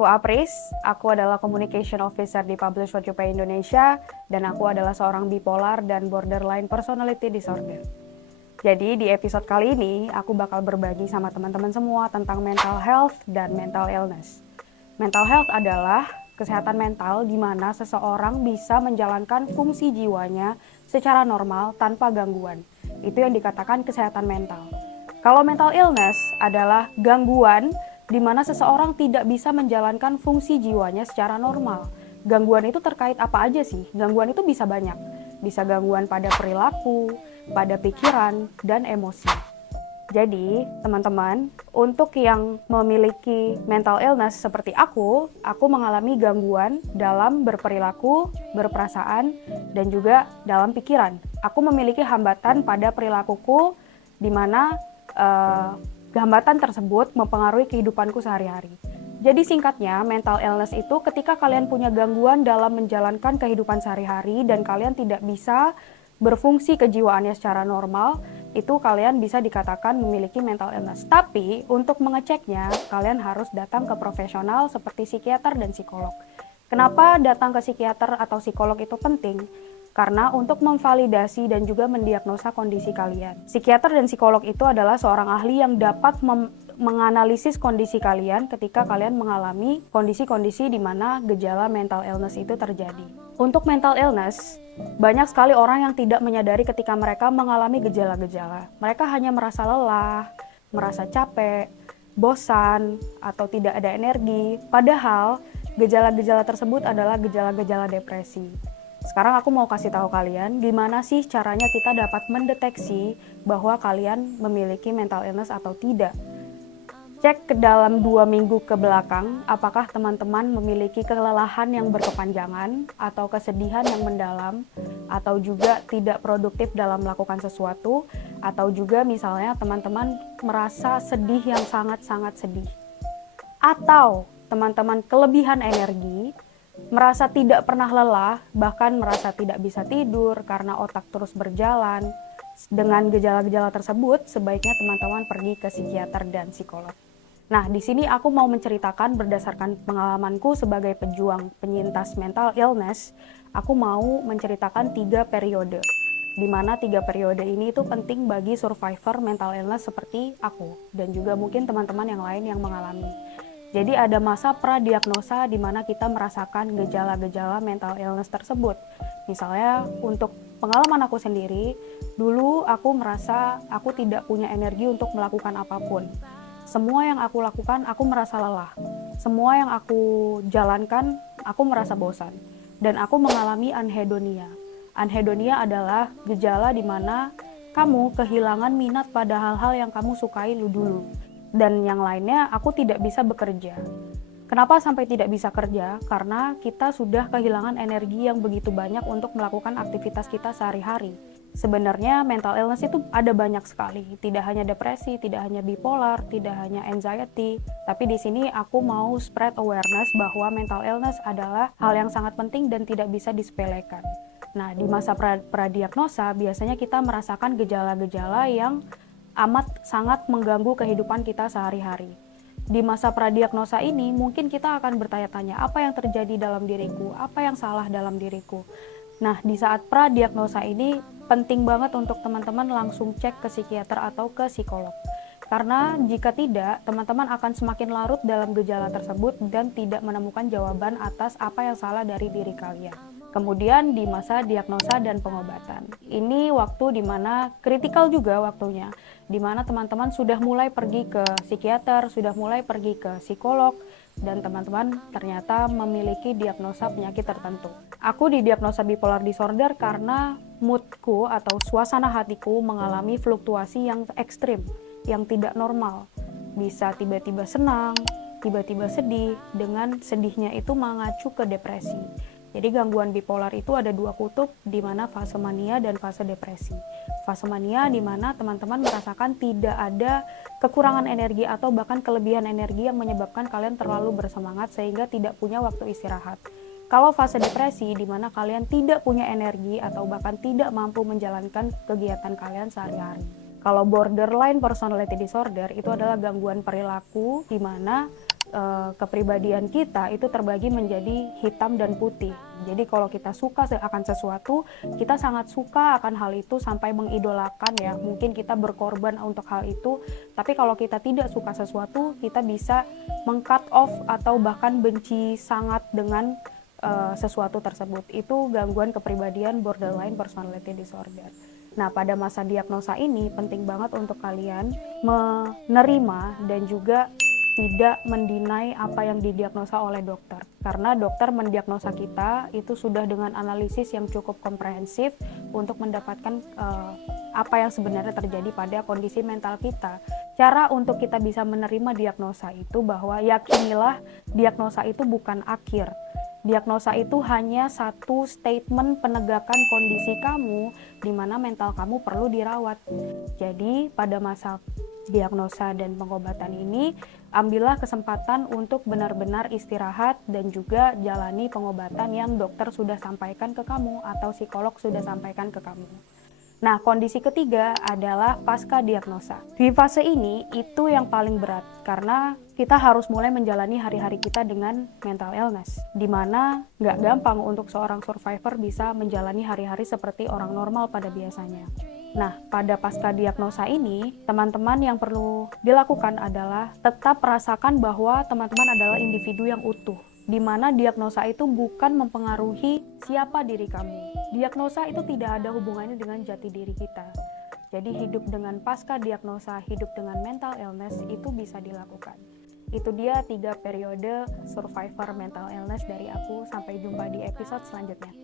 Aku Apris, aku adalah Communication Officer di Publish What You Pay Indonesia, dan aku adalah seorang bipolar dan borderline personality disorder. Jadi di episode kali ini, aku bakal berbagi sama teman-teman semua tentang mental health dan mental illness. Mental health adalah kesehatan mental di mana seseorang bisa menjalankan fungsi jiwanya secara normal tanpa gangguan. Itu yang dikatakan kesehatan mental. Kalau mental illness adalah gangguan di mana seseorang tidak bisa menjalankan fungsi jiwanya secara normal. Gangguan itu terkait apa aja sih? Gangguan itu bisa banyak. Bisa gangguan pada perilaku, pada pikiran, dan emosi. Jadi, teman-teman, untuk yang memiliki mental illness seperti aku mengalami gangguan dalam berperilaku, berperasaan, dan juga dalam pikiran. Aku memiliki hambatan pada perilakuku di mana hambatan tersebut mempengaruhi kehidupanku sehari-hari. Jadi singkatnya, mental illness itu ketika kalian punya gangguan dalam menjalankan kehidupan sehari-hari dan kalian tidak bisa berfungsi kejiwaannya secara normal, itu kalian bisa dikatakan memiliki mental illness. Tapi untuk mengeceknya, kalian harus datang ke profesional seperti psikiater dan psikolog. Kenapa datang ke psikiater atau psikolog itu penting? Karena untuk memvalidasi dan juga mendiagnosa kondisi kalian. Psikiater dan psikolog itu adalah seorang ahli yang dapat menganalisis kondisi kalian ketika kalian mengalami kondisi-kondisi di mana gejala mental illness itu terjadi. Untuk mental illness, banyak sekali orang yang tidak menyadari ketika mereka mengalami gejala-gejala. Mereka hanya merasa lelah, merasa capek, bosan, atau tidak ada energi. Padahal, gejala-gejala tersebut adalah gejala-gejala depresi. Sekarang aku mau kasih tahu kalian gimana sih caranya kita dapat mendeteksi bahwa kalian memiliki mental illness atau tidak. Cek ke dalam 2 minggu ke belakang, apakah teman-teman memiliki kelelahan yang berkepanjangan, atau kesedihan yang mendalam, atau juga tidak produktif dalam melakukan sesuatu, atau juga misalnya teman-teman merasa sedih yang sangat-sangat sedih. Atau teman-teman kelebihan energi, merasa tidak pernah lelah, bahkan merasa tidak bisa tidur karena otak terus berjalan. Dengan gejala-gejala tersebut, sebaiknya teman-teman pergi ke psikiater dan psikolog. Nah, di sini aku mau menceritakan berdasarkan pengalamanku sebagai pejuang penyintas mental illness, aku mau menceritakan 3 periode. Di mana 3 periode ini itu penting bagi survivor mental illness seperti aku, dan juga mungkin teman-teman yang lain yang mengalami. Jadi ada masa pradiagnosa di mana kita merasakan gejala-gejala mental illness tersebut. Misalnya untuk pengalaman aku sendiri, dulu aku merasa aku tidak punya energi untuk melakukan apapun. Semua yang aku lakukan, aku merasa lelah. Semua yang aku jalankan, aku merasa bosan. Dan aku mengalami anhedonia. Anhedonia adalah gejala di mana kamu kehilangan minat pada hal-hal yang kamu sukai dulu. Dan yang lainnya, aku tidak bisa bekerja. Kenapa sampai tidak bisa kerja? Karena kita sudah kehilangan energi yang begitu banyak untuk melakukan aktivitas kita sehari-hari. Sebenarnya mental illness itu ada banyak sekali. Tidak hanya depresi, tidak hanya bipolar, tidak hanya anxiety. Tapi di sini aku mau spread awareness bahwa mental illness adalah hal yang sangat penting dan tidak bisa disepelekan. Nah, di masa pradiagnosa biasanya kita merasakan gejala-gejala yang amat sangat mengganggu kehidupan kita sehari-hari. Di masa pradiagnosa ini mungkin kita akan bertanya-tanya apa yang terjadi dalam diriku, apa yang salah dalam diriku. Nah, di saat pradiagnosa ini penting banget untuk teman-teman langsung cek ke psikiater atau ke psikolog. Karena jika tidak, teman-teman akan semakin larut dalam gejala tersebut dan tidak menemukan jawaban atas apa yang salah dari diri kalian. Kemudian di masa diagnosa dan pengobatan. Ini waktu dimana kritikal juga waktunya, dimana teman-teman sudah mulai pergi ke psikiater, sudah mulai pergi ke psikolog, dan teman-teman ternyata memiliki diagnosa penyakit tertentu. Aku didiagnosa bipolar disorder karena moodku atau suasana hatiku mengalami fluktuasi yang ekstrim, yang tidak normal. Bisa tiba-tiba senang, tiba-tiba sedih, dengan sedihnya itu mengacu ke depresi. Jadi gangguan bipolar itu ada 2 kutub, di mana fase mania dan fase depresi. Fase mania di mana teman-teman merasakan tidak ada kekurangan energi atau bahkan kelebihan energi yang menyebabkan kalian terlalu bersemangat sehingga tidak punya waktu istirahat. Kalau fase depresi di mana kalian tidak punya energi atau bahkan tidak mampu menjalankan kegiatan kalian sehari-hari. Kalau borderline personality disorder itu adalah gangguan perilaku di mana kepribadian kita itu terbagi menjadi hitam dan putih. Jadi kalau kita suka akan sesuatu, kita sangat suka akan hal itu sampai mengidolakan ya. Mungkin kita berkorban untuk hal itu. Tapi kalau kita tidak suka sesuatu, kita bisa meng-cut off atau bahkan benci sangat dengan sesuatu tersebut. Itu gangguan kepribadian borderline personality disorder. Nah, pada masa diagnosa ini penting banget untuk kalian menerima dan juga tidak mendinai apa yang didiagnosa oleh dokter. Karena dokter mendiagnosa kita itu sudah dengan analisis yang cukup komprehensif untuk mendapatkan apa yang sebenarnya terjadi pada kondisi mental kita. Cara untuk kita bisa menerima diagnosa itu bahwa yakinilah diagnosa itu bukan akhir. Diagnosa itu hanya satu statement penegakan kondisi kamu di mana mental kamu perlu dirawat. Jadi pada masa diagnosa dan pengobatan ini, ambillah kesempatan untuk benar-benar istirahat dan juga jalani pengobatan yang dokter sudah sampaikan ke kamu atau psikolog sudah sampaikan ke kamu. Nah, kondisi ketiga adalah pasca diagnosa. Di fase ini, itu yang paling berat karena kita harus mulai menjalani hari-hari kita dengan mental illness, di mana nggak gampang untuk seorang survivor bisa menjalani hari-hari seperti orang normal pada biasanya. Nah, pada pasca diagnosa ini, teman-teman yang perlu dilakukan adalah tetap rasakan bahwa teman-teman adalah individu yang utuh, di mana diagnosa itu bukan mempengaruhi siapa diri kamu. Diagnosa itu tidak ada hubungannya dengan jati diri kita. Jadi hidup dengan pasca diagnosa, hidup dengan mental illness itu bisa dilakukan. Itu dia 3 periode survivor mental illness dari aku. Sampai jumpa di episode selanjutnya.